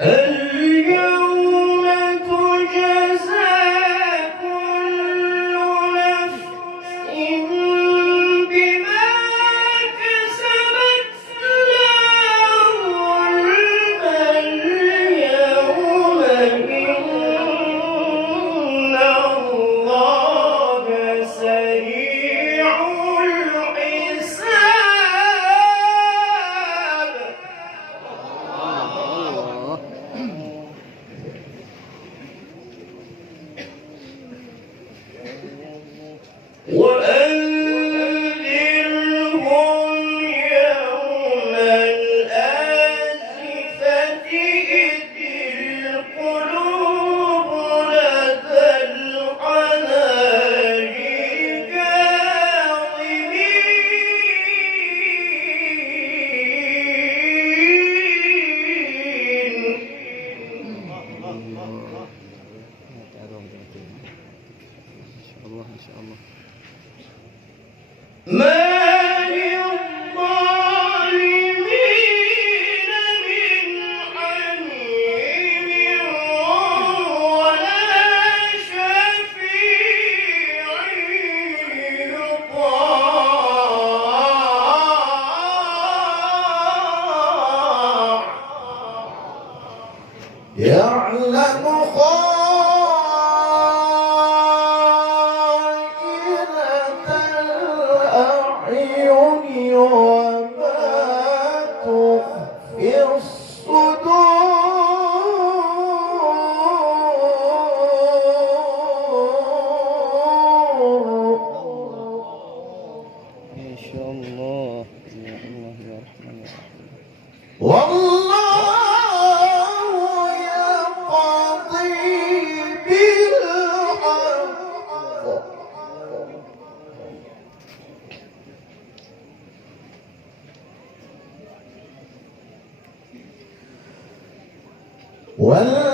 اليوم تجزى كل نفس بما كسبت لا ظلم اليوم إن الله سريع الحساب. وأنذرهم يوم الآزفة إذ القلوب لدى الحناجر إن شاء الله ما للظالمين من حميم ولا شفيع يطاع يعلم خائنة الأعين وما تخفي الصدور. إن شاء الله يا الله يا رحمن يا رحيم. والله يقضي بالحق والله